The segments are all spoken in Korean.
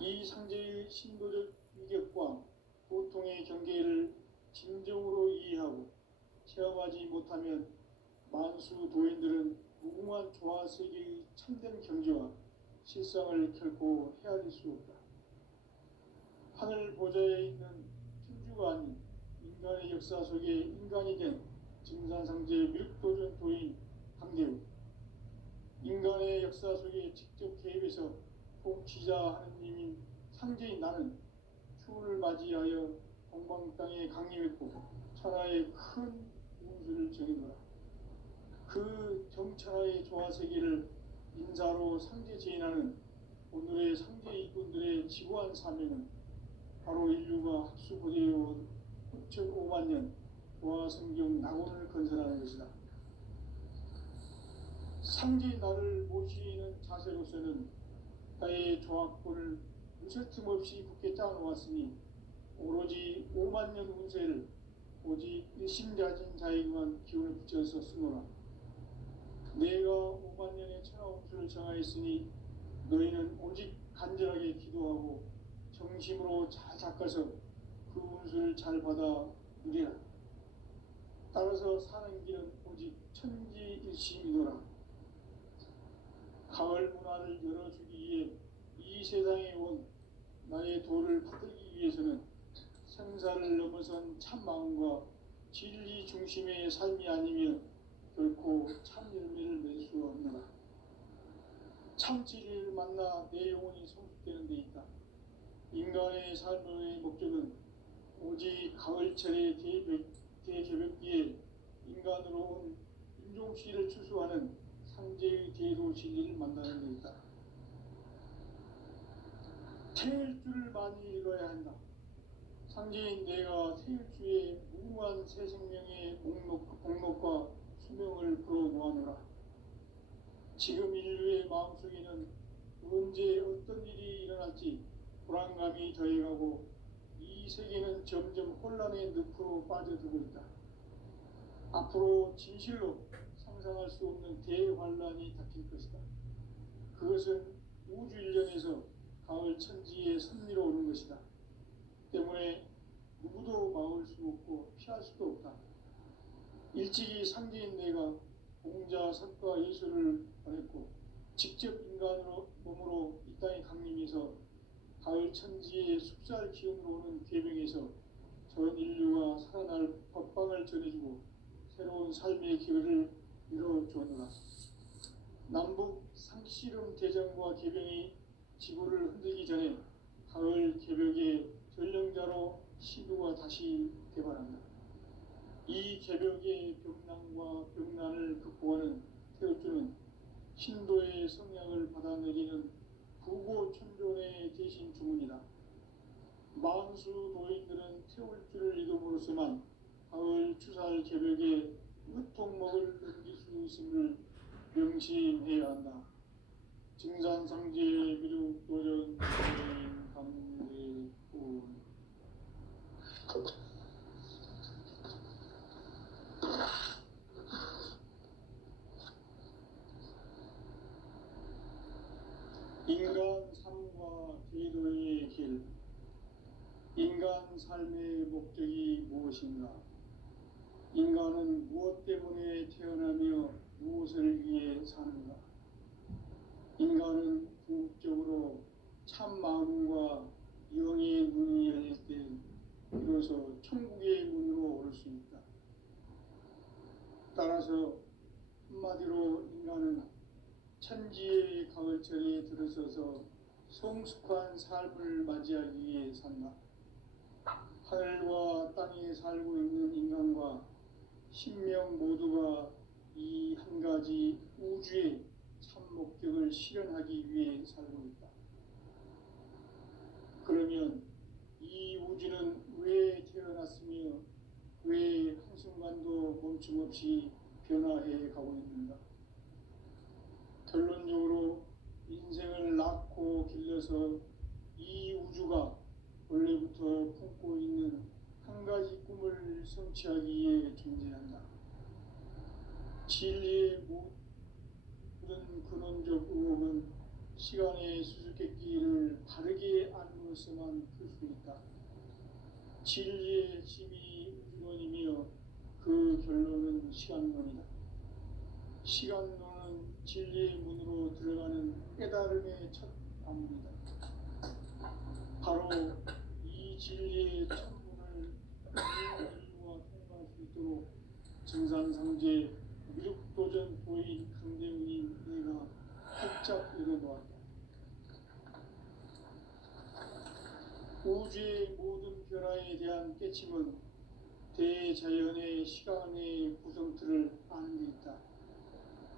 이 상제의 신도적 위격과 고통의 경계를 진정으로 이해하고 체험하지 못하면 만수 도인들은 무궁한 조화 세계의 참된 경지와 실상을 결코 헤아릴 수 없다. 하늘 보좌에 있는 천주가 아닌 인간의 역사 속에 인간이 된 증산상제 밀도전 도인 강대우, 인간의 역사 속에 직접 개입해서 통치자 하느님인 상제인 나는 추운을 맞이하여 동방 땅에 강림했고 천하의 큰 운수를 정해놓아 그 정천하의 조화세계를 인사로 상제 제인하는 오늘의 상제 이꾼들의 지구한 사명은 바로 인류가 학수고대해온 9,500만 년 조화성경 낙원을 건설하는 것이다. 상제의 나를 모시는 자세로서는 나의 조합권을 무쇠틈 없이 굳게 짜놓았으니 오로지 5만 년 운세를 오직 일심자진 자에게만 기운을 붙여서 쓰노라. 내가 5만 년의 천하 운수를 정하였으니 너희는 오직 간절하게 기도하고 정심으로 잘 닦아서 그 운수를 잘 받아 누리라. 따라서 사는 길은 오직 천지일심이노라. 가을 문화를 열어주기 위해 이 세상에 온 나의 도를 받들기 위해서는 생사를 넘어선 참 마음과 진리 중심의 삶이 아니면 결코 참 열매를 맺을 수 없노라. 참 진리를 만나 내 영혼이 성숙되는 데 있다. 인간의 삶의 목적은 오직 가을철의 대개벽기에 인간으로 온 인종시를 추수하는 상제의 대도 진리를 만나는 데 있다. 태일주를 많이 읽어야 한다. 상제인 내가 태일주의 무궁한 새 생명의 목록과 수명을 불어놓아노라. 지금 인류의 마음속에는 언제 어떤 일이 일어날지 불안감이 더해가고 이 세계는 점점 혼란의 늪으로 빠져들고 있다. 앞으로 진실로 상상할 수 없는 대환란이 닥칠 것이다. 그것은 우주 일련에서 가을 천지의 섭리로 오는 것이다. 때문에 누구도 막을 수 없고 피할 수도 없다. 일찍이 상제인 내가 공자, 석가, 예수를 보냈고 직접 인간으로 몸으로 이 땅에 강림해서 가을 천지의 숲살 기운으로 오는 괴병에서 전 인류가 살아날 법방을 전해주고 새로운 삶의 기회를 이뤄주었노라. 남북 상씨름 대전과 개병이 지구를 흔들기 전에 가을 개벽의 전령자로 시도가 다시 개발한다. 이 개벽의 벽난과 벽난을 극복하는 태울주는 신도의 성향을 받아내리는 부고천존의 대신 주문이다. 만수 도인들은 태울주를 이름으로서만 가을 추살 개벽에 으통먹을 넘길 수 있음을 명심해야 한다. 증산상제 미륵도전 강대군 인간 삶과 제도의 길. 인간 삶의 목적이 무엇인가? 인간은 무엇 때문에 태어나며 무엇을 위해 사는가? 인간은 궁극적으로 참 마음과 영의 문이 열릴 때 비로소 천국의 문으로 오를 수 있다. 따라서 한마디로 인간은 천지의 가을철에 들어서서 성숙한 삶을 맞이하기 위해 산다. 하늘과 땅에 살고 있는 인간과 신명 모두가 이 한 가지 우주의 참 목적을 실현하기 위해 살고 있다. 그러면 이 우주는 왜 태어났으며 왜 한순간도 멈춤없이 변화해 가고 있는가? 결론적으로 인생을 낳고 길러서 이 우주가 원래부터 품고 있는 한 가지 꿈을 성취하기 위해 존재한다. 진리의 모든 근원적 의혹은 시간의 수수께끼를 바르게 알므로써만 풀 수 있다. 진리의 핵심이 우주론이며 그 결론은 시간론이다. 시간론은 진리의 문으로 들어가는 깨달음의 첫 관문이다. 바로 이 진리의 첫 문을 인류와 통과할 수 있도록 증산상제 미륵도전 도인 강대훈이 내가 활짝 열어놓았다. 우주의 모든 변화에 대한 깨침은 대자연의 시간의 구성틀을 아는 데 있다.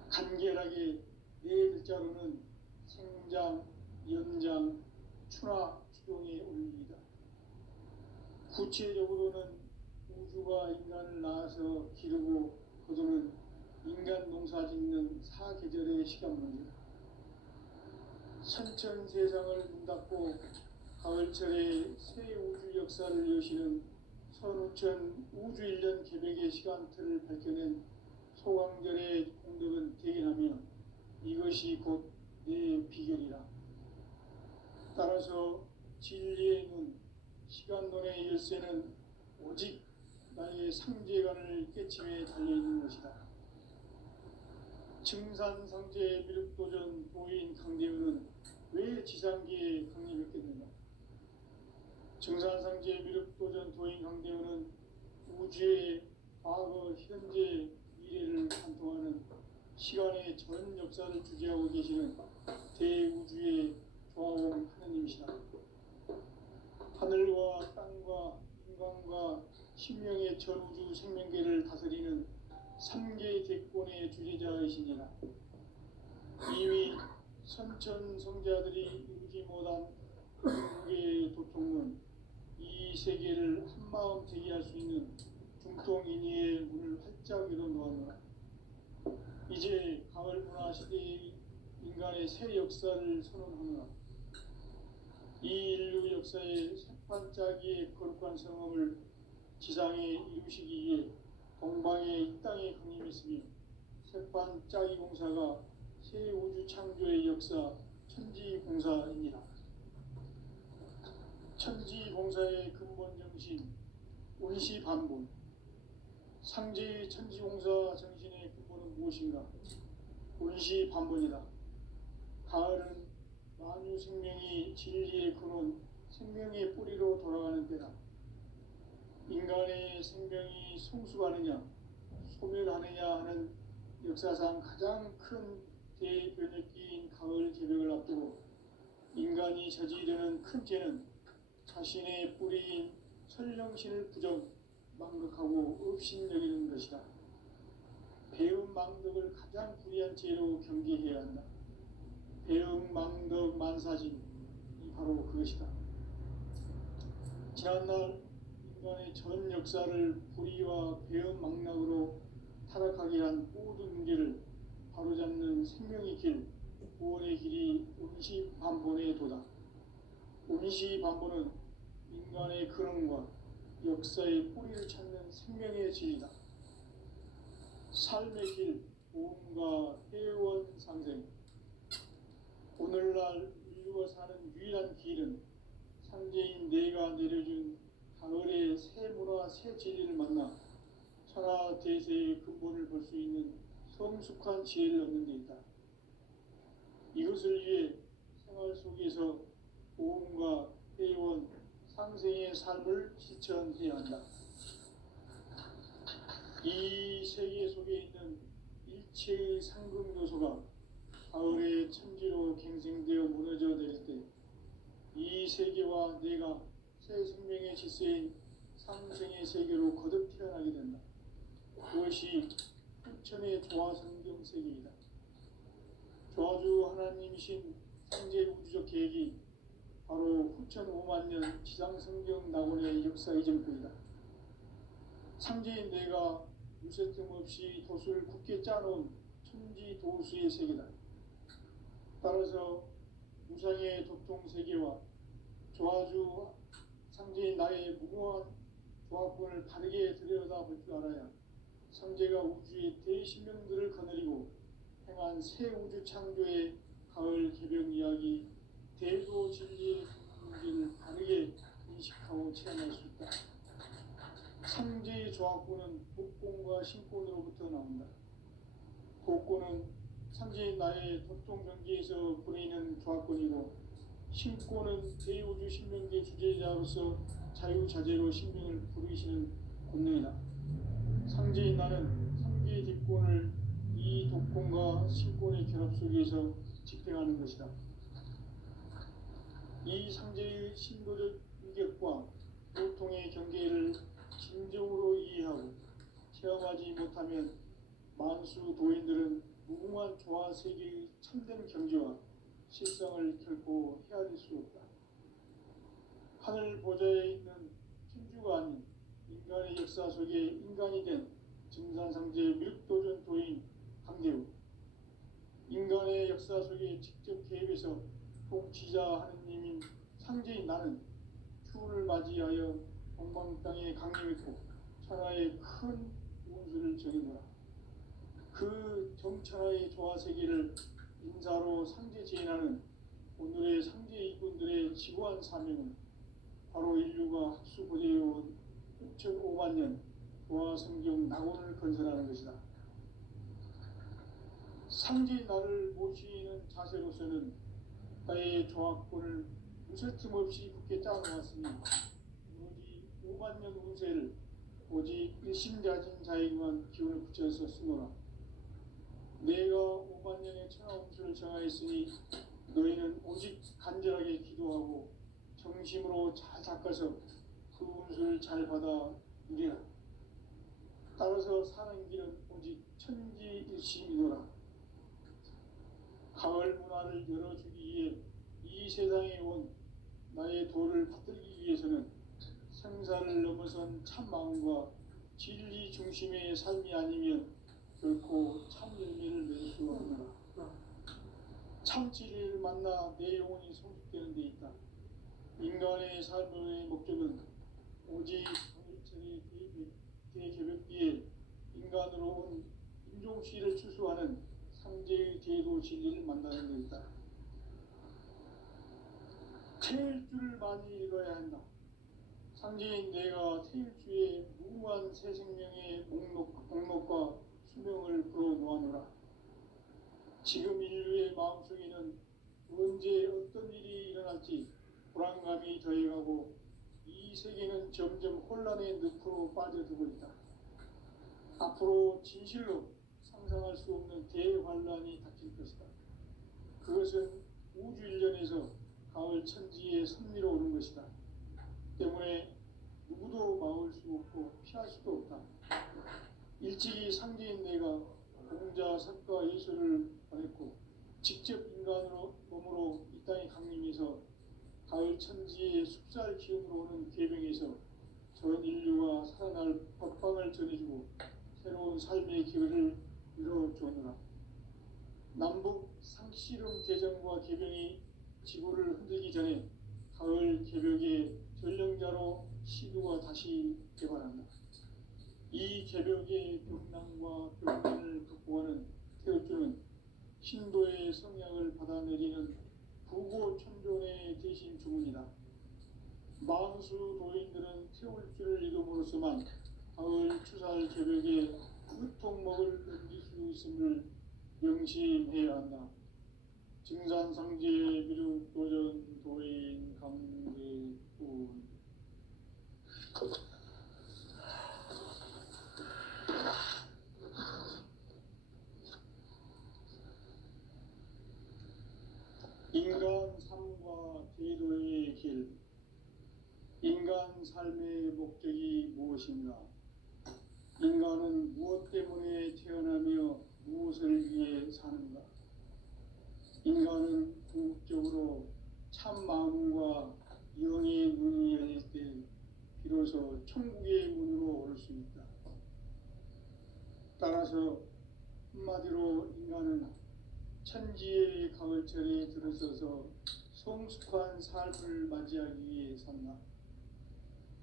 간결하게 네 글자로는 생장, 연장, 추나 추동의 원리이다. 구체적으로는 우주가 인간을 낳아서 기르고 거두는 인간 농사 짓는 사계절의 시간문이다. 선천 세상을 문닫고 가을철에 새 우주 역사를 여시는 선우천 우주 1년 개백의 시간틀을 밝혀낸 소강절의 공덕은 대견하며 이것이 곧 내 비결이라. 따라서 진리의 눈, 시간론의 열쇠는 오직 나의 상제관을 깨침에 달려있는 것이다. 증산상제 미륵도전 도인 강대훈은 왜 지상계에 강림했겠는가? 증산상제 미륵도전 도인 강대훈은 우주의 과거, 현재, 미래를 관통하는 시간의 전 역사를 주재하고 계시는 대우주의 조화원 하느님이시다. 하늘과 땅과 인간과 신명의 전우주 생명계를 다스리는 3개 대권의 주재자이시니라. 이위 선천성자들이 이루지 못한 영계의 도통은 이 세계를 한마음 제기할 수 있는 중통인의의 문을 활짝 열어놓았노라. 이제 가을 문화 시대의 인간의 새 역사를 선언하노라. 이 인류 역사의 새판짜기의 거룩한 성험을 지상에 이루시기 위해 동방의 이 땅에 강림했으며 새판짜기 공사가 새 우주 창조의 역사 천지공사입니다. 천지공사의 근본 정신 운시반본. 상제의 천지공사 정신의 근본은 무엇인가? 운시반본이다. 가을은 만유 생명이 진리의 근원, 생명의 뿌리로 돌아가는 때다. 인간의 생명이 성숙하느냐, 소멸하느냐 하는 역사상 가장 큰 대변혁기인 가을 개벽을 앞두고 인간이 저지르는 큰 죄는 자신의 뿌리인 설령신을 부정, 망극하고 업신여기는 것이다. 배음 망덕을 가장 불의한 죄로 경계해야 한다. 배음 망덕 만사진이 바로 그것이다. 지난날 인간의 전 역사를 불의와 배음 망락으로 타락하게 한 모든 문제를 바로잡는 생명의 길, 구원의 길이 운시반본의 도다. 운시반본은 인간의 근원과 역사의 뿌리를 찾는 생명의 진리다. 삶의 길, 보험과 회원 상생. 오늘날 인류가 사는 유일한 길은 상제인 내가 내려준 가을의 새 문화, 새 진리를 만나 천하 대세의 근본을 볼 수 있는 성숙한 지혜를 얻는 데 있다. 이것을 위해 생활 속에서 보험과 회원, 상생의 삶을 실천해야 한다. 이 세계 속에 있는 일체의 상금 요소가 가을의 천지로 갱생되어 무너져 내릴 때 이 세계와 내가 새 생명의 질서인 상생의 세계로 거듭 태어나게 된다. 그것이 후천의 조화성경 세계이다. 조화주 하나님이신 상제 우주적 계획이 바로 후천 5만년 지상성경 낙원의 역사 이전부이다. 상제인 내가 무쇠틈 없이 도수를 굳게 짜놓은 천지 도수의 세계다. 따라서 무상의 도통 세계와 조화주 상제인 나의 무궁한 조합권을 바르게 들여다볼 줄 알아야 상제가 우주의 대신명들을 거느리고 행한 새 우주 창조의 가을 개벽 이야기, 대도 진리의 문제를 바르게 인식하고 체험할 수 있다. 상제의 조합구는 복권과 신권으로부터 나온다. 복권은 상제의 나의 도통 경계에서 보내는 조합권이고, 신권은 대우주 신명계 주제자로서 자유자재로 신명을 부르시는 권능이다. 상제의 나는 상계의 뒷권을 이 독권과 신권의 결합 속에서 집행하는 것이다. 이 상제의 신도적 인격과 보통의 경계를 진정으로 이해하고 체험하지 못하면 만수 도인들은 무궁한 조화 세계의 참된 경지와 실상을 결코 헤아릴 수 없다. 하늘 보좌에 있는 천주가 아닌 인간의 역사 속에 인간이 된 증산상제 밀도전 도인 강대우, 인간의 역사 속에 직접 개입해서 통치자 하느님인 상제인 나는 추운을 맞이하여 동방 땅에 강림했고 천하의 큰 운수를 정해노라. 그 정천하의 조화세계를 인사로 상제 제인하는 오늘의 상제 이꾼들의 지고한 사명은 바로 인류가 학수고대해온 6,500만 년 조화성경 낙원을 건설하는 것이다. 상제인 나를 모시는 자세로서는 나의 조합권을 무설팀 없이 굳게 짜놓았으니 오직 5만 년 운세를 오직 일심자진 자에게만 기운을 붙여서 쓰노라. 내가 5만 년의 천하 운수를 정하였으니 너희는 오직 간절하게 기도하고 정심으로 잘 닦아서 그 운수를 잘 받아 누리라. 따라서 사는 길은 오직 천지일심이노라. 가을 문화를 열어주기 위해 이 세상에 온 나의 도를 받들기 위해서는 생사를 넘어선 참 마음과 진리 중심의 삶이 아니면 결코 참 열매를 맺을 수 없노라. 참 진리를 만나 내 영혼이 성숙되는 데 있다. 인간의 삶의 목적은 오직 가을철의 대개벽기에 인간으로 온 인종시를 추수하는 상제의 대도 진리를 만나는 데 있다. 태일 줄을 많이 읽어야 한다. 상제인 내가 태일주의 무궁한 새 생명의 목록과 수명을 불어놓아노라. 지금 인류의 마음속에는 언제 어떤 일이 일어날지 불안감이 더해가고 이 세계는 점점 혼란의 늪으로 빠져들고 있다. 앞으로 진실로 상상할 수 없는 대환란이 닥칠 것이다. 그것은 우주 일련에서 가을 천지에 섭리로 오는 것이다. 때문에 누구도 막을 수 없고 피할 수도 없다. 일찍이 상제인 내가 공자, 석가, 예수를 보냈고 직접 인간으로 몸으로 이 땅에 강림해서 가을 천지의 숲살 기운으로 오는 계병에서 전 인류가 살아날 법방을 전해주고 새로운 삶의 기회를 이뤄주었노라. 남북 상씨름 대전과 계병이 지구를 흔들기 전에 가을 개벽의 전령자로 시도가 다시 개발한다. 이 개벽의 병난과 병난을 극복하는 태울주는 신도의 성향을 받아내리는 부고천존의 대신 주문이다. 만수 도인들은 태울주를 읽음으로써만 가을 추살 개벽의 끝통목을 넘길 수 있음을 명심해야 한다. 증산상제 미륵도전 도인 강대훈. 인간 삶과 제도의 길. 인간 삶의 목적이 무엇인가? 인간은 무엇 때문에 태어나며 무엇을 위해 사는가? 인간은 궁극적으로 참 마음과 영의 문이 열릴 때 비로소 천국의 문으로 오를 수 있다. 따라서 한마디로 인간은 천지의 가을철에 들어서서 성숙한 삶을 맞이하기 위해 산다.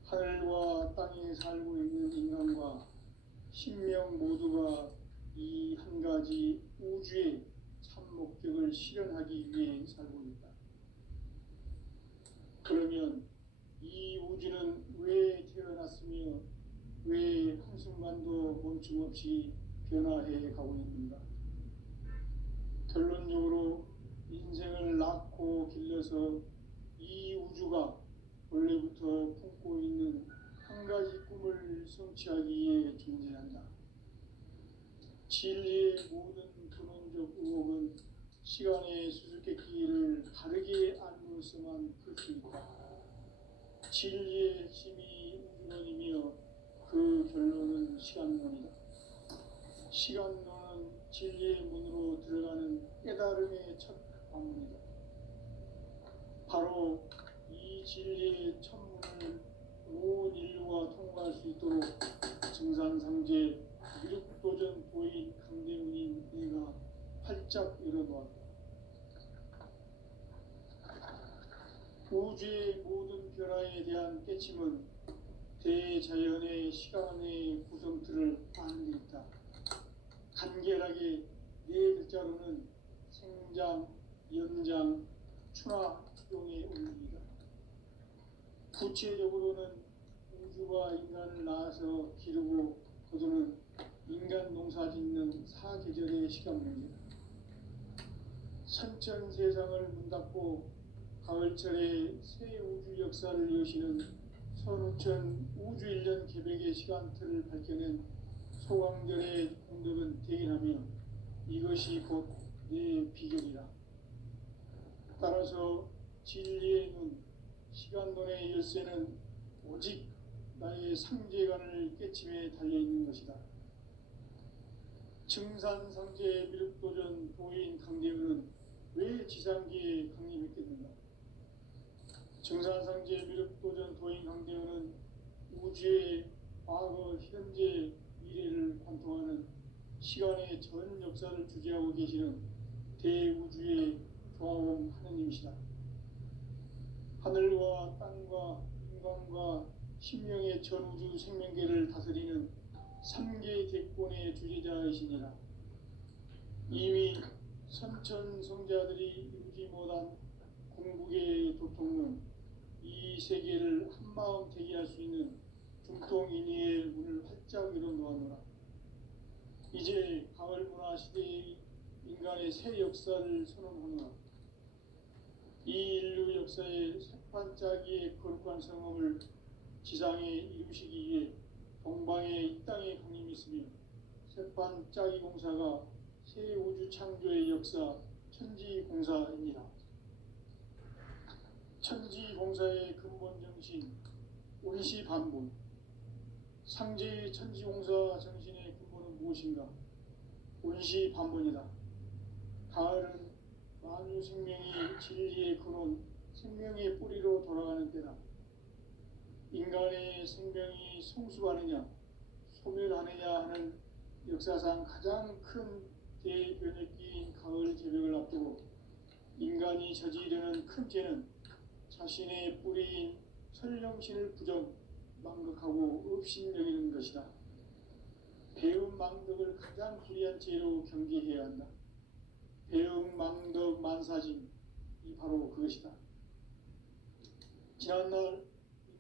하늘과 땅에 살고 있는 인간과 신명 모두가 이 한 가지 우주의 참 참 목적을 실현하기 위해 살고 있다. 그러면 이 우주는 왜 태어났으며 왜 한순간도 멈춤 없이 변화해 가고 있는가? 결론적으로 인생을 낳고 길러서 이 우주가 원래부터 품고 있는 한 가지 꿈을 성취하기 위해 존재한다. 진리의 모든 근원적 의혹은 시간의 수수께끼를 바르게 알므로서만 풀 수 있다. 진리의 핵심이 우주론이며 그 결론은 시간론이다. 시간론은 진리의 문으로 들어가는 깨달음의 첫 관문이다. 바로 이 진리의 첫문을 온 인류가 통과할 수 있도록 증산상제 미륵도전 도인 강대문인 내가 활짝 열어놓았다. 우주의 모든 변화에 대한 깨침은 대자연의 시간의 구성틀을 아는 데 있다. 간결하게 네 글자로는 생장, 연장, 추나 추동의 원리이다. 구체적으로는 우주가 인간을 낳아서 기르고 거두는 인간 농사 짓는 사계절의 시간문이다. 선천 세상을 문 닫고 가을철에 새 우주 역사를 여시는 선우천 우주 1년 개백의 시간틀을 밝혀낸 소강절의 공덕은 대견하며 이것이 곧 내 비결이라. 따라서 진리의 눈, 시간론의 열쇠는 오직 나의 상제관을 깨침에 달려있는 것이다. 증산상제 미륵도전 도인 강대은은 왜 지상계에 강림했겠는가? 증산상제 미륵도전 도인 강대은은 우주의 과거, 현재, 미래를 관통하는 시간의 전 역사를 주재하고 계시는 대우주의 조화원 하느님이시다. 하늘과 땅과 인간과 신명의 전우주 생명계를 다스리는 3개 대권의 주재자이시니라. 이미 선천성자들이 이루지 못한 궁극의 도통론, 이 세계를 한마음 대기할 수 있는 중통인의의 문을 활짝 열어놓았노라. 이제 가을 문화 시대의 인간의 새 역사를 선언하노라. 이 인류 역사의 새반짝이의 거룩한 성험을 지상에 이루시기 위해 동방의 이 땅에 강림했으며 새반짝이 공사가 새 우주 창조의 역사 천지공사입니다. 천지공사의 근본 정신 온시반본. 상제의 천지공사 정신의 근본은 무엇인가? 온시반본이다. 가을은 만유 생명이 진리의 근원, 생명의 뿌리로 돌아가는 때다. 인간의 생명이 성숙하느냐, 소멸하느냐 하는 역사상 가장 큰 대변혁기인 가을 제벽을 앞두고 인간이 저지르는 큰 죄는 자신의 뿌리인 설령신을 부정, 망극하고 업신여기는 것이다. 배움 망덕을 가장 불의한 죄로 경계해야 한다. 배움 망덕 만사짐, 이 바로 그것이다. 지난날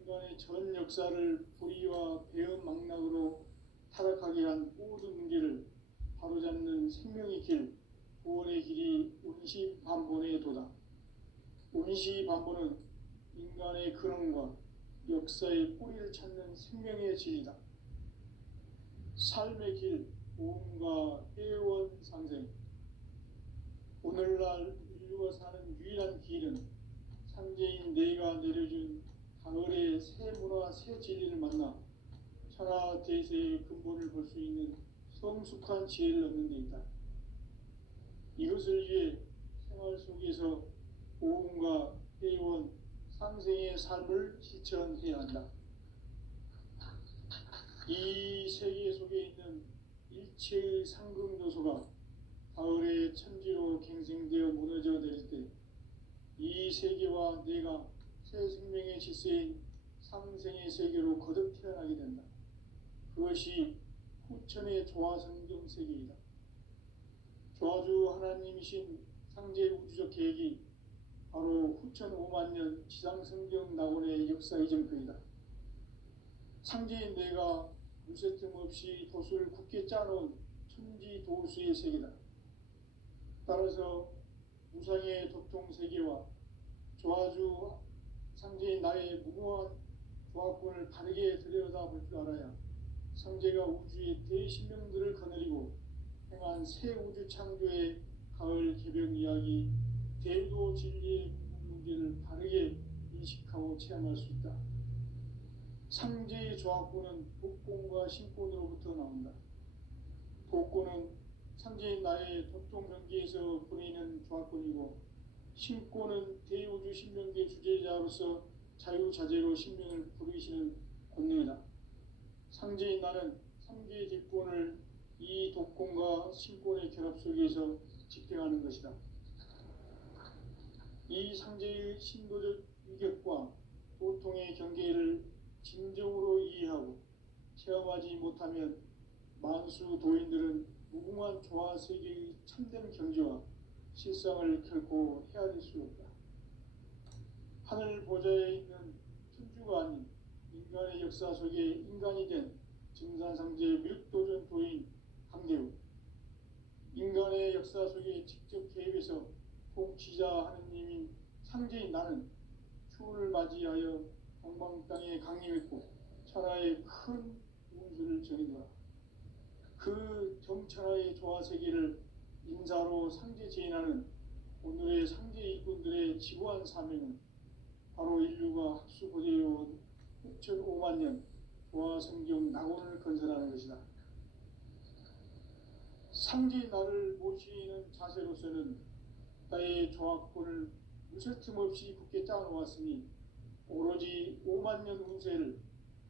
인간의 전 역사를 불의와 배움 망락으로 타락하게 한 모든 문제를 바로잡는 생명의 길, 구원의 길이 온시반본의 도다. 온시반본은 인간의 근원과 역사의 뿌리를 찾는 생명의 진리다. 삶의 길, 보험과 회원 상생. 오늘날 인류가 사는 유일한 길은 상제인 내가 내려준 가을의 새 문화, 새 진리를 만나 천하 대세의 근본을 볼 수 있는 성숙한 지혜를 얻는 데 있다. 이것을 위해 생활 속에서 보험과 회원, 상생의 삶을 실천해야 한다. 이 세계 속에 있는 일체의 상급 요소가 가을의 천지로 갱생되어 무너져 내릴 때 이 세계와 내가 새 생명의 질서인 상생의 세계로 거듭 태어나게 된다. 그것이 후천의 조화성경 세계이다. 조아주 하나님이신 상제 우주적 계획이 바로 후천 5만 년 지상성경 낙원의 역사 이전표이다. 상제인 내가 무쇠틈 없이 도수를 굳게 짜놓은 천지 도수의 세계다. 따라서 무상의 도통 세계와 조아주 상제인 나의 무궁한 조합권을 바르게 들여다볼 줄 알아야 상제가 우주의 대신명들을 거느리고 행한 새 우주 창조의 가을 개벽 이야기, 대도 진리의 문제를 바르게 인식하고 체험할 수 있다. 상제의 조합권은 복권과 신권으로부터 나온다. 복권은 상제인 나의 도통 경계에서 보내는 조합권이고, 신권은 대우주 신명계 주제자로서 자유자재로 신명을 부르시는 권능이다. 상제인 나는 3개의 뒷권을 이 독권과 신권의 결합 속에서 집행하는 것이다. 이 상제의 신도적 위격과 도통의 경계를 진정으로 이해하고 체험하지 못하면 만수 도인들은 무궁한 조화 세계의 참된 경지와 실상을 결코 헤아릴 수 없다. 하늘 보좌에 있는 천주가 아닌 인간의 역사 속에 인간이 된 증산상제 묘도전 도인 강대우, 인간의 역사 속에 직접 개입해서 통치자 하느님인 상제인 나는 추운을 맞이하여 동방 땅에 강림했고 천하의 큰 운수를 정해놓아 그 정천하의 조화 세계를 인사로 상제 제인하는 오늘의 상제 일꾼들의 지구한 사명은 바로 인류가 학수고대해온 6,5만 년 조화 성경 낙원을 건설하는 것이다. 상제인 나를 모시는 자세로서는 나의 조합권을 무쇠틈 없이 굳게 짜놓았으니 오로지 5만 년 운세를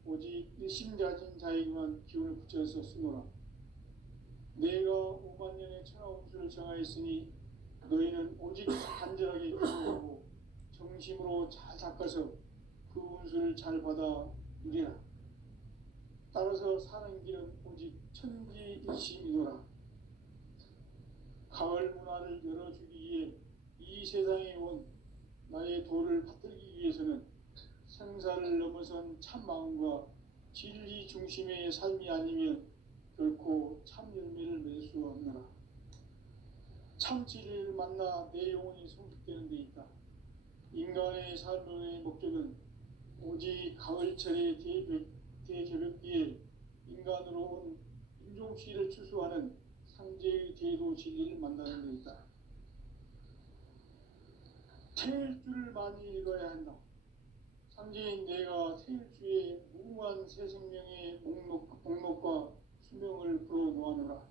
오직 일심자진 자에게만 기운을 붙여서 쓰노라. 내가 5만 년의 천하 운수를 정하였으니 너희는 오직 간절하게 기도하고 정심으로 잘 닦아서 그 운수를 잘 받아 누리라. 따라서 사는 길은 오직 천지일심이노라. 가을 문화를 열어주기 위해 이 세상에 온 나의 도를 받들기 위해서는 생사를 넘어선 참 마음과 진리 중심의 삶이 아니면 결코 참 열매를 맺을 수 없노라. 참 진리를 만나 내 영혼이 성숙되는 데 있다. 인간의 삶의 목적은 오직 가을철의 대개벽 뒤에 인간으로 온 인종시를 추수하는 상제의 대도 진리를 만나는 데 있다. 태일주를 많이 읽어야 한다. 상제인 내가 태일주의 무궁한 새 생명의 목록과 수명을 불어놓아노라.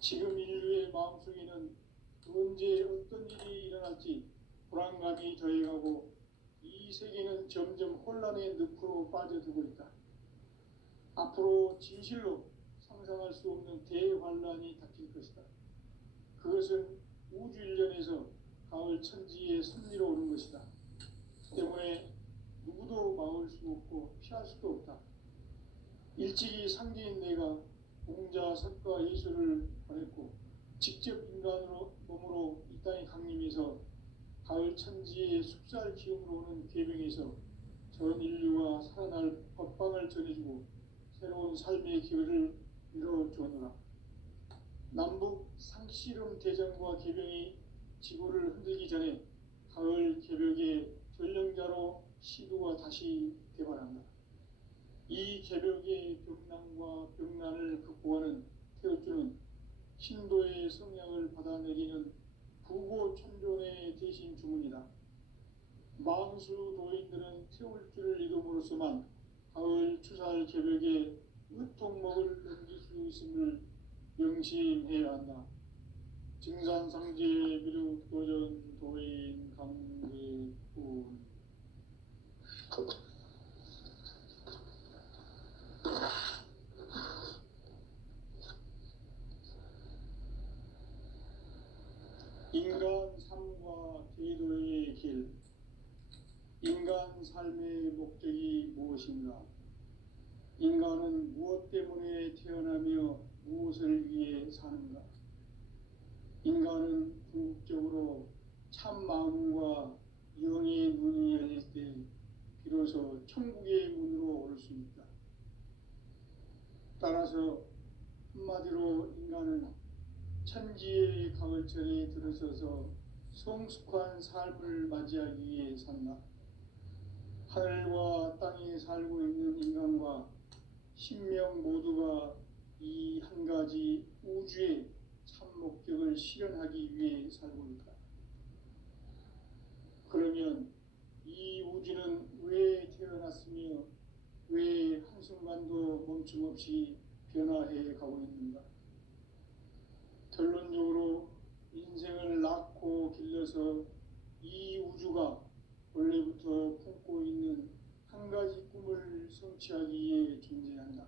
지금 인류의 마음속에는 언제 어떤 일이 일어날지 불안감이 더해가고 이 세계는 점점 혼란의 늪으로 빠져들고 있다. 앞으로 진실로 상상할 수 없는 대환란이 닥칠 것이다. 그것은 우주 일련에서 가을 천지의 섭리로 오는 것이다. 때문에 누구도 막을 수 없고 피할 수도 없다. 일찍이 상제인 내가 공자, 석가, 예수를 보냈고 직접 인간으로 몸으로 이 땅에 강림해서 가을 천지의 숲살 기운으로 오는 계병에서 전 인류가 살아날 법방을 전해주고 새로운 삶의 기회를 열어주었노라. 남북 상씨름 대전과 계병이 지구를 흔들기 전에 가을 개벽의 전령자로 시도가 다시 개발한다. 이 개벽의 벽난과 벽난을 극복하는 태울주는 신도의 성향을 받아내리는 부고천존의 대신 주문이다. 망수 도인들은 태울주를 이름으로서만 가을 추살 개벽의 으통목을 넘길 수 있음을 명심해야 한다. 증산상제 미륵 도전 도인 강대군 인간 삶과 대도의 길. 인간 삶의 목적이 무엇인가? 인간은 무엇 때문에 태어나며 무엇을 위해 사는가? 인간은 궁극적으로 참 마음과 영의 눈이 열릴 때 비로소 천국의 문으로 올 수 있다. 따라서 한마디로 인간은 천지의 가을철에 들어서서 성숙한 삶을 맞이하기 위해 산다. 하늘과 땅에 살고 있는 인간과 신명 모두가 이 한 가지 우주의 참 목적을 실현하기 위해 살고 있다. 그러면 이 우주는 왜 태어났으며 왜 한순간도 멈춤 없이 변화해 가고 있는가? 결론적으로 인생을 낳고 길러서 이 우주가 원래부터 품고 있는 한 가지 꿈을 성취하기 위해 존재한다.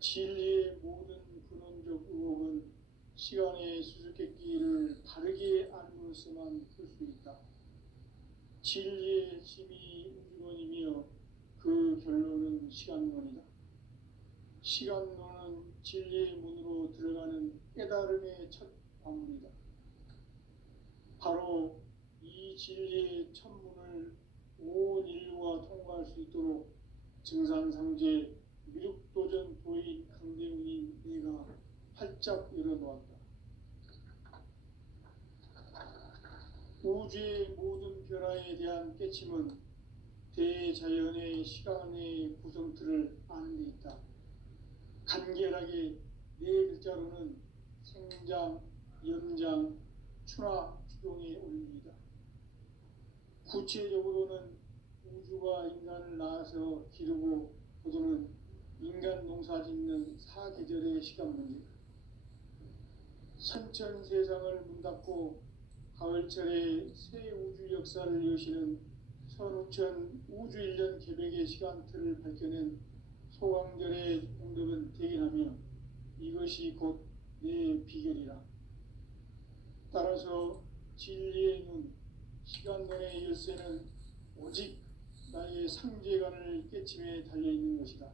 진리의 모든 근원적 의혹은 시간의 수수께끼를 바르게 알므로서만 풀 수 있다. 진리의 핵심이 우주론이며 그 결론은 시간론이다. 시간론은 진리의 문으로 들어가는 깨달음의 첫 관문이다. 바로 이 진리의 첫 문을 온 인류가 통과할 수 있도록 증산상제 미륵도전 도인 강대훈인 내가 활짝 열어놓았다. 우주의 모든 변화에 대한 깨침은 대자연의 시간의 구성틀을 아는 데 있다. 간결하게 네 글자로는 생장, 연장, 추나 추동의 원리이다. 구체적으로는 우주가 인간을 낳아서 기르고 거두는 인간 농사 짓는 사계절의 시간 문제다. 선천 세상을 문 닫고 가을철에 새 우주 역사를 여시는 선우천 우주 1년 계백의 시간틀을 밝혀낸 소강절의 공덕은 대견하며 이것이 곧 내 비결이라. 따라서 진리의 눈, 시간론의 열쇠는 오직 나의 상제관을 깨침에 달려있는 것이다.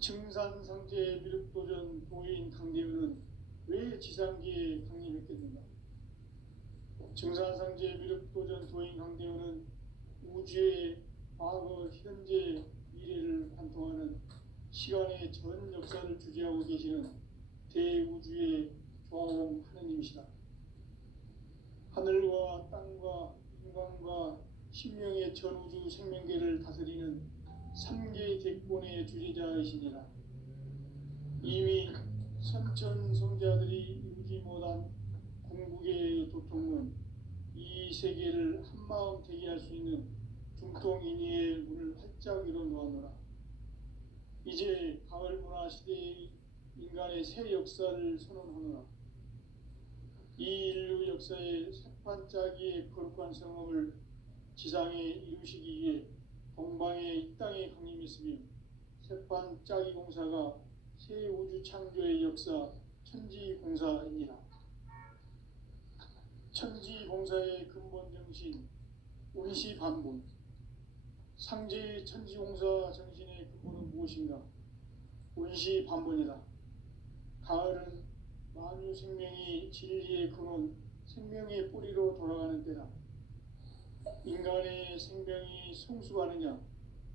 증산상제 미륵도전 도인 강대훈은 왜 지상기에 강림했겠는가? 증산상제 미륵도전 도인 강대훈은 우주의 과거, 현재, 미래를 관통하는 시간의 전 역사를 주재하고 계시는 대우주의 조화원 하느님이시다. 하늘과 땅과 인간과 신명의 전우주 생명계를 다스리는 3개 객본의 주제자이시니라. 이미 선천성자들이 이루지 못한 궁극의 도통은 이 세계를 한마음 되게 할 수 있는 중통인의의 문을 활짝 열어놓았노라. 이제 가을 문화 시대의 인간의 새 역사를 선언하노라. 이 인류 역사의 새판짜기의 거룩한 성험을 지상에 이루시기 위해 동방의 이 땅에 강림했으며 새판짜기 공사가 새 우주 창조의 역사 천지공사이니라. 천지공사의 근본 정신 운시반본. 상제의 천지공사 정신의 근본은 무엇인가? 운시반본이다. 가을은 만유 생명이 진리의 근원, 생명의 뿌리로 돌아가는 때다. 인간의 생명이 성숙하느냐,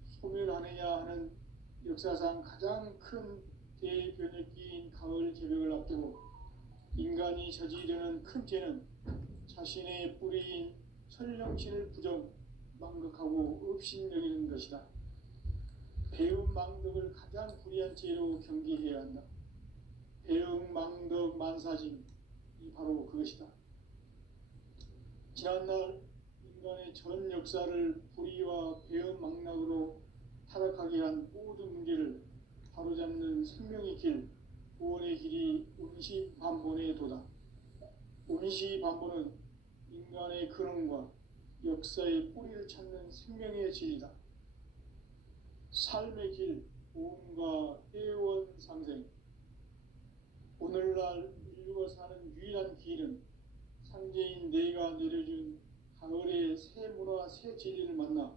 소멸하느냐 하는 역사상 가장 큰 대변혁기인 가을 개벽을 앞두고 인간이 저지르는 큰 죄는 자신의 뿌리인 설령신을 부정, 망극하고 업신여기는 것이다. 배움 망덕을 가장 불의한 죄로 경계해야 한다. 배움 망덕 만사짐이 바로 그것이다. 지난날 인간의 전 역사를 불의와 배움 망락으로 타락하게 한 모든 문제를 바로잡는 생명의 길, 구원의 길이 운시반본의 도다. 운시반본은 인간의 근원과 역사의 뿌리를 찾는 생명의 진리다. 삶의 길, 보험과 회원 상생. 오늘날 인류가 사는 유일한 길은 상제인 내가 내려준 가을의 새 문화, 새 진리를 만나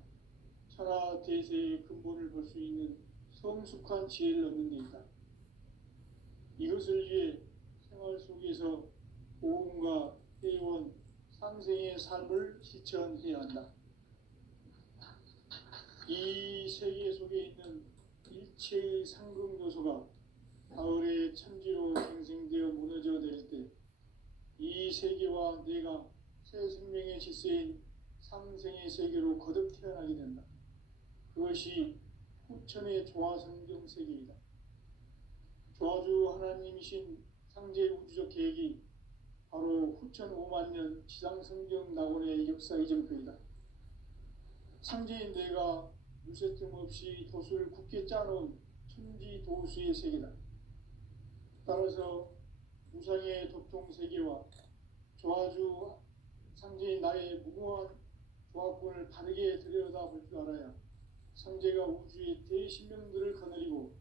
천하 대세의 근본을 볼 수 있는 성숙한 지혜를 얻는 데 있다. 이것을 위해 생활 속에서 고음과 해온 상생의 삶을 실천해야 한다. 이 세계 속에 있는 일체의 상급 요소가 가을의 천지로 생생되어 무너져 내릴 때 이 세계와 내가 새 생명의 질서인 상생의 세계로 거듭 태어나게 된다. 그것이 후천의 조화성경 세계이다. 조화주 하나님이신 상제 우주적 계획이 바로 후천 5만 년 지상성경 낙원의 역사 이정표이다. 상제인 내가 무쇠틈 없이 도수를 굳게 짜놓은 천지 도수의 세계다. 따라서 우상의 도통 세계와 조화주 상제인 나의 무궁한 조화권을 바르게 들여다볼 줄 알아야 상제가 우주의 대신명들을 거느리고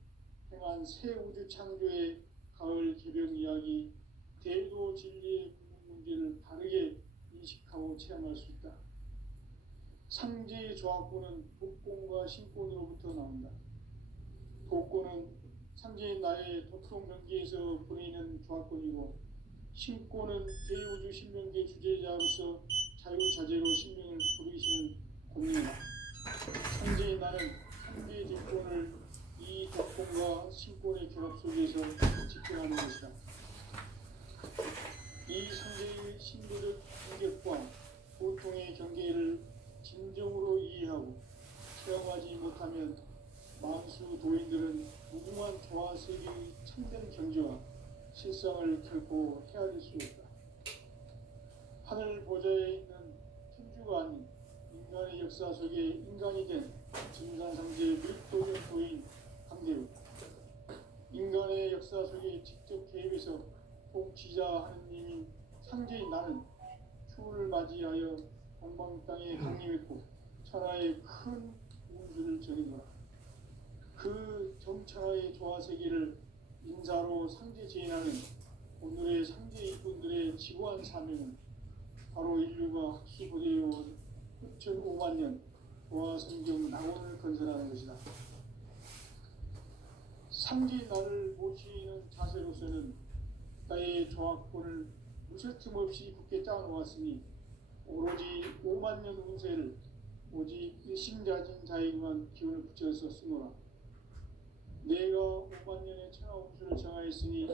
행한 새 우주 창조의 가을 개벽 이야기 대도 진리의 문제를 바르게 인식하고 체험할 수 있다. 상제의 조화권은 복권과 신권으로부터 나온다. 복권은 상제인 나의 도통 경계에서 보내는 조화권이고, 신권은 대우주 신명계 주제자로서 자유자재로 신명을 부르시는 공명이다. 상제인 나는 상제의 직권을 이 복권과 신권의 결합 속에서 지켜가는 것이다. 이 상제의 신비적 공격과 고통의 경계를 진정으로 이해하고 체험하지 못하면 만수 도인들은 무궁한 조화 세계의 참된 경지와 실상을 결코 헤아릴 수 없다. 하늘 보좌에 있는 천주가 아닌 인간의 역사 속에 인간이 된 진산상제의 밀도적 도인 강대우, 인간의 역사 속에 직접 개입해서 통치자 하느님인 상제인 나는 추후를 맞이하여 동방 땅에 강림했고 천하의 큰 운수를 전이노라. 그 정천하의 조화세계를 인사로 상제 제인하는 오늘의 상제 일꾼들의 지고한 사명은 바로 인류가 학수부대해온 후천 5만 년 조화성경 낙원을 건설하는 것이다. 상제 나를 모시는 자세로서는 나의 조화권을 무쇠틈 없이 굳게 짜놓았으니 오로지 5만 년 운세를 오직 일심자진 자에게만 기운을 붙여서 쓰노라. 내가 5만 년의 천하 운수를 정하였으니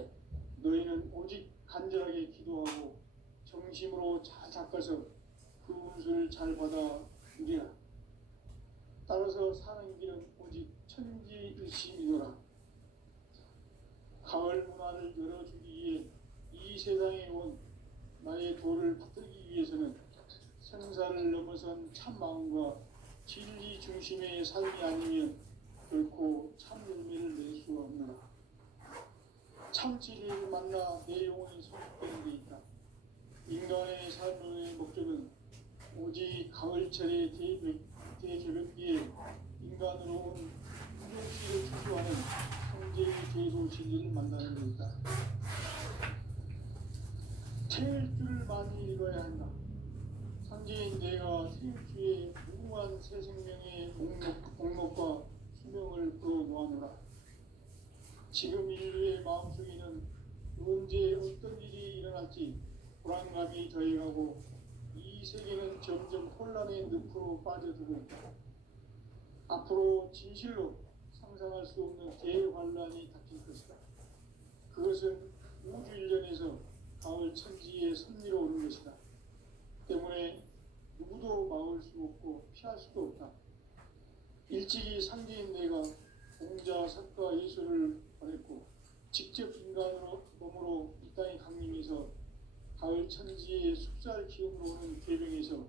너희는 오직 간절하게 기도하고 정심으로 잘 닦아서 그 운수를 잘 받아 누리라. 따라서 사는 길은 오직 천지일심이노라. 가을 문화를 열어주기 위해 이 세상에 온 나의 도를 받들기 위해서는 생사를 넘어선 참 마음과 진리 중심의 삶이 아니면 결코 참 열매를 낼 수 없노라. 참 진리를 만나 내 영혼이 소속되는 데 있다. 인간의 삶의 목적은 오직 가을철의 대개벽기에 인간으로 온 후종씨를 추구하는 성제의 대도 진리를 만나는 데 있다. 태일주를 많이 읽어야 한다. 상제인 내가 태일주의 무궁한 새 생명의 목록과 수명을 풀어놓아노라. 지금 인류의 마음속에는 언제 어떤 일이 일어날지 불안감이 더해가고 이 세계는 점점 혼란의 늪으로 빠져들고 있다. 앞으로 진실로 상상할 수 없는 대환란이 닥칠 것이다. 그것은 우주 일련에서 가을 천지의 섭리로 오는 것이다. 때문에 누구도 막을 수 없고 피할 수도 없다. 일찍이 상제인 내가 공자, 석가, 예수를 보냈고 직접 인간으로 몸으로 이 땅에 강림해서 가을 천지의 숲살 기운으로 오는 계명에서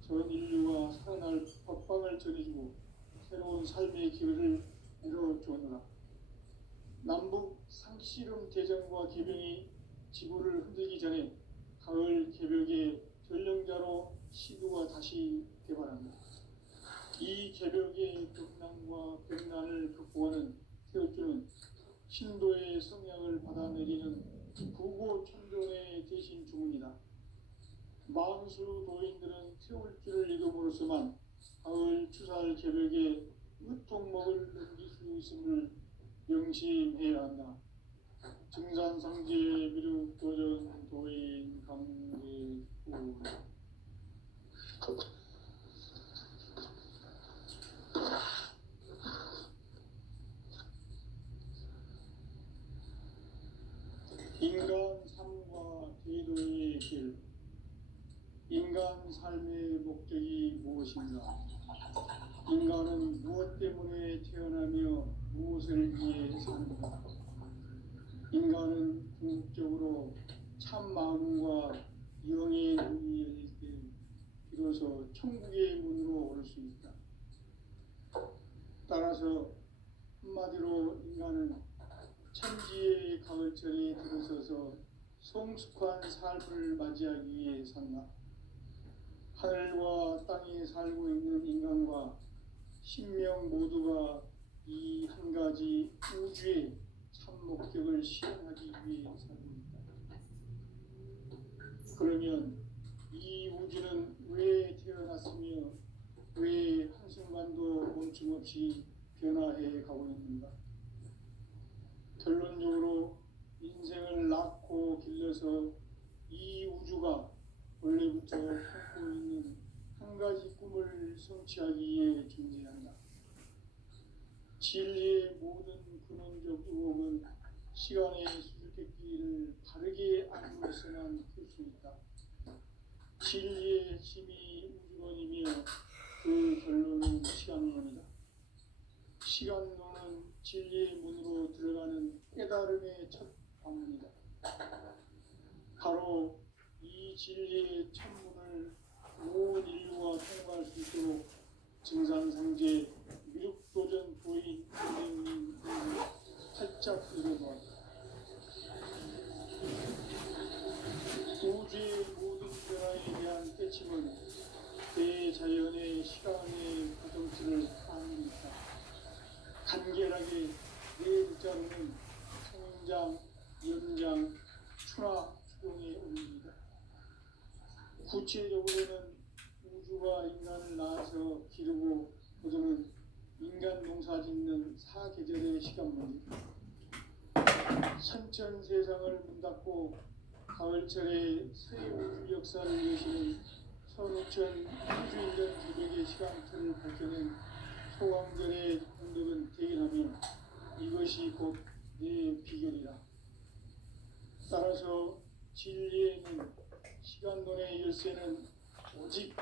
전 인류가 살아날 법방을 전해주고 새로운 삶의 기회를 열어주었노라. 남북 상씨름 대전과 계명이 지구를 흔들기 전에 가을 개벽의 전령자로 시도가 다시 개발한다. 이 개벽의 격난과 격난을 극복하는 태울주는 신도의 성약을 받아내리는 부고 천존의 대신 주문이다. 만수 도인들은 태울주를 읽음으로써만 가을 추살 개벽에 으통먹을 넘길 수 있음을 명심해야 한다. 증산상제 미륵도전 도인 강계구 인간 삶과 대도의 길. 인간 삶의 목적이 무엇인가? 인간은 무엇 때문에 태어나며 무엇을 위해 사는가? 인간은 궁극적으로 참 마음과 영의 눈이 열릴 때 비로소 천국의 문으로 올 수 있다. 따라서 한마디로 인간은 천지의 가을철에 들어서서 성숙한 삶을 맞이하기 위해 산다. 하늘과 땅에 살고 있는 인간과 신명 모두가 이 한 가지 우주의 참 목적을 실현하기 위해 살고 있다. 그러면 이 우주는 왜 태어났으며 왜 한순간도 멈춤 없이 변화해 가고 있는가? 결론적으로 인생을 낳고 길러서 이 우주가 원래부터 품고 있는 한 가지 꿈을 성취하기 위해 존재한다. 진리의 모든 근원적 의혹은 시간의 수수께끼를 바르게 알므로서만 풀 수 있다. 진리의 핵심이 우주론이며 그 결론은 시간론이다. 시간론은 진리의 문으로 들어가는 깨달음의 첫 방문이다. 바로 이 진리의 천문을 온 인류가 통과할 수 있도록 증산상제 미륵도전 도인 선생님이 활짝 열어놓았다. 우주의 모든 변화에 대한 깨침은 대자연의 시간의 과정치를 아는 있다. 간결하게 네 글자로는 성장, 연장, 추락, 추동의 의미이다. 구체적으로는 우주가 인간을 낳아서 기르고 거두는 인간 농사 짓는 사계절의 시간문이다. 선천 세상을 문 닫고 가을철에 새 우주 역사를 여시는 선우천 우주인전 새벽의 시간틀을 밝혀낸 소강절의 공덕은 대인하며 이것이 곧 내 비결이다. 따라서 진리에는 시간론의 열쇠는 오직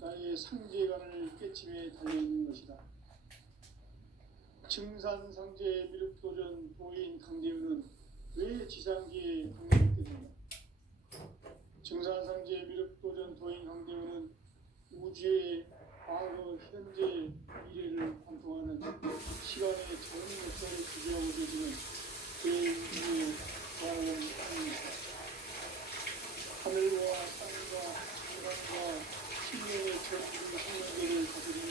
나의 상제관을 깨침에 달려있는 것이다. 증산상제 미륵도전 도인 강대우는 왜 지상계에 강림했겠느냐? 증산상제 미륵도전 도인 강대우는 우주의 과거, 현재, 미래를 관통하는 시간의 전 역사를 지배하고 계시는 제2의 과학원입니다. 하늘과 땅과 인간과 신령의 전부 생명계를 다스리는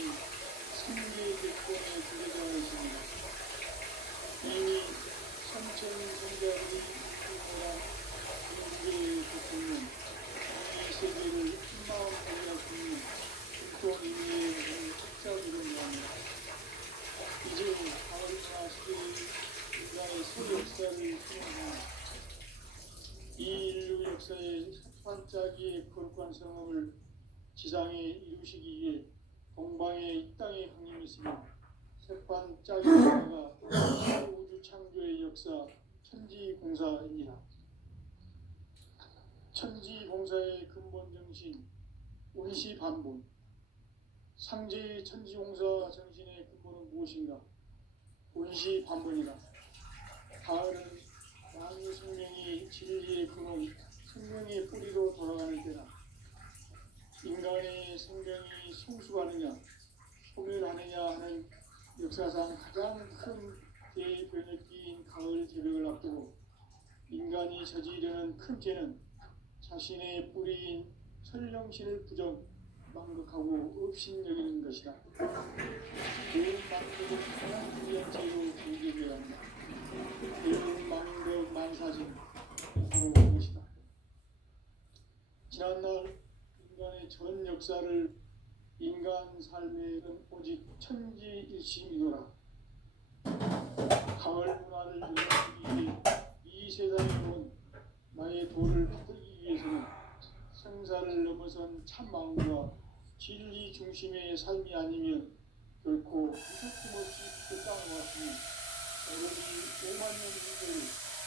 생계 객관의 주제자가 있습니다. 이미 삼천성자들이 인물한 인계의 대통령, 이 세계를 한마음 달리할 수 있는 또 의미의 책자들을 말합니다. 이제 가을과 시대의 인간의 새 역사를 수행합니다. 이 인류 역사의 반짝이의 거룩한 성업을 지상에 이루시기 위해 동방의 이 땅에 강림했으며 새반짝이 역사가 우주 창조의 역사 천지공사입니다. 천지공사의 근본 정신 운시반본. 상제의 천지공사 정신의 근본은 무엇인가? 운시반본이다. 가을은 만유 생명이 진리의 근원, 생명의 뿌리로 돌아가는 때다. 인간의 생명이 성숙하느냐, 소멸하느냐 하는 역사상 가장 큰 대변혁기인 가을 제벽을 앞두고 인간이 저지르는 큰 죄는 자신의 뿌리인 설령신을 부정, 망극하고 업신여기는 것이다. 매운 망극은 가장 중요한 죄로 경계되어야 한다. 매운 망극 만사진 바로 그것이다. 지난날 인간의 전 역사를 인간 삶에는 오직 천지일심이노라. 가을 문화를 열어주기 위해 이 이 세상에 온 나의 도를 받들기 위해서는 생사를 넘어선 참 마음과 진리 중심의 삶이 아니면 결코 무섭힘 없이 그 땅에 왔으니 오로지 5만 년 이후를